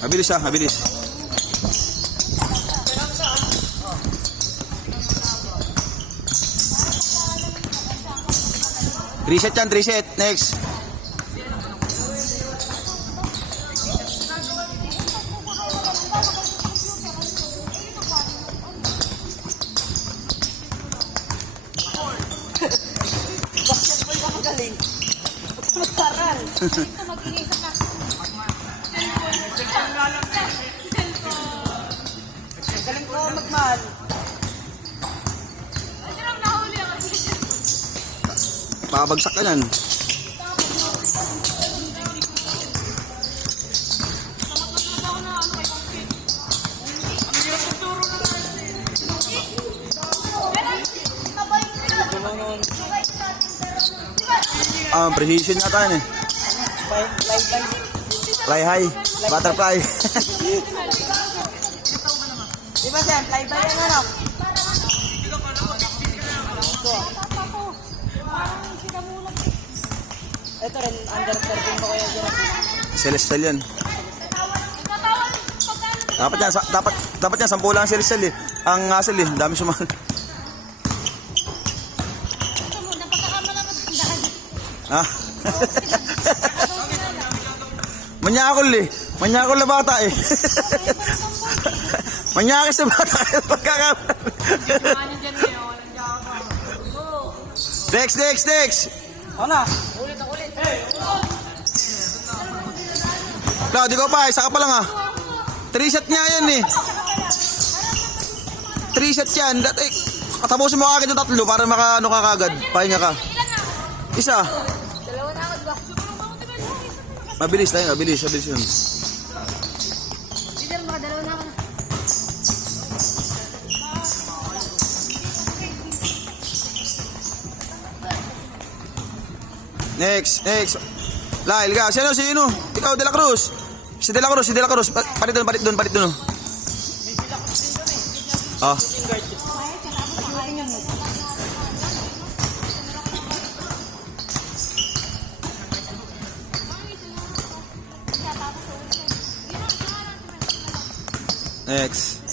Mabilis ha, mabilis. Reset yan, reset. Next. Basketball ka magaling. Magparal. Galing ko magmahal. Babagsak ka yan. Precision yata yan eh. Fly high. Butterfly. Diba Sam? Fly by yung ano? Ito rin, under 13 mo kaya dyan. Celestial yan. Dapat yan, 10 lang ang Celestial eh. Ang Hassel eh, dami sumahal. Ah. Manyakol eh. Manyakol na bata eh. Manyakis na bata eh. Next. Ako na. Ulit. Claude, di ko pa. Isa ka pa lang ah. 3 set nga yan eh. 3 set yan. Tapusin mo agad yung 3 para maka ano ka kagad. Pahinga ka. Isa. Mabilis yun. Next. Lail ka. Sino? Ikaw, De La Cruz. Si De La Cruz. Palit doon. Ah. Next.